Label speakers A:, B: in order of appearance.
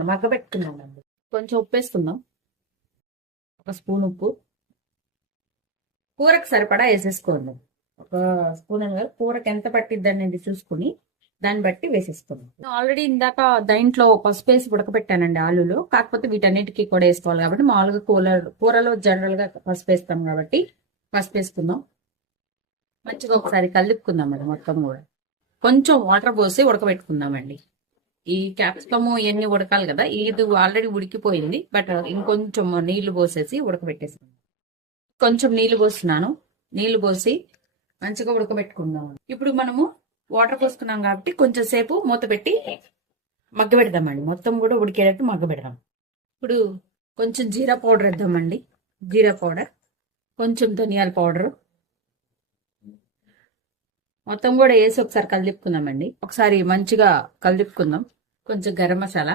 A: మగ్గ పెట్టుకున్నామండి కొంచెం ఉప్పు వేసుకుందాం ఒక స్పూన్ ఉప్పు. కూరకు సరిపడా వేసేసుకోండి. ఒక స్పూన్ అని కూరకు ఎంత పట్టిద్ది అనేది చూసుకుని దాన్ని బట్టి వేసేసుకోండి. ఆల్రెడీ ఇందాక దాంట్లో పసుపు వేసి ఉడకబెట్టానండి ఆలులో. కాకపోతే వీటన్నిటికీ కూడా వేసుకోవాలి కాబట్టి మామూలుగా కూర కూరలో జనరల్గా పసుపు వేస్తాం కాబట్టి పసుపు వేసుకుందాం. మంచిగా ఒకసారి కలుపుకుందాం అండి మొత్తం కూడా. కొంచెం వాటర్ పోసి ఉడకబెట్టుకుందామండి. ఈ క్యాప్సికమ్ ఇవన్నీ ఉడకాలి కదా ఇది ఆల్రెడీ ఉడికిపోయింది బట్ ఇంకొంచెం నీళ్ళు పోసేసి ఉడకబెట్టేసాను కొంచెం నీళ్ళు పోస్తున్నాను. నీళ్ళు పోసి మంచిగా ఉడకబెట్టుకుందాం. ఇప్పుడు మనము వాటర్ పోసుకున్నాం కాబట్టి కొంచెం సేపు మూత పెట్టి మగ్గ పెడదామండి. మొత్తం కూడా ఉడికేటట్టు మగ్గ పెడదాం. ఇప్పుడు కొంచెం జీరా పౌడర్ వేద్దామండి. జీరా పౌడర్ కొంచెం ధనియాల పౌడర్ మొత్తం కూడా వేసి ఒకసారి కలిపుకుందామండి. ఒకసారి మంచిగా కలిపుకుందాం. కొంచెం గరం మసాలా.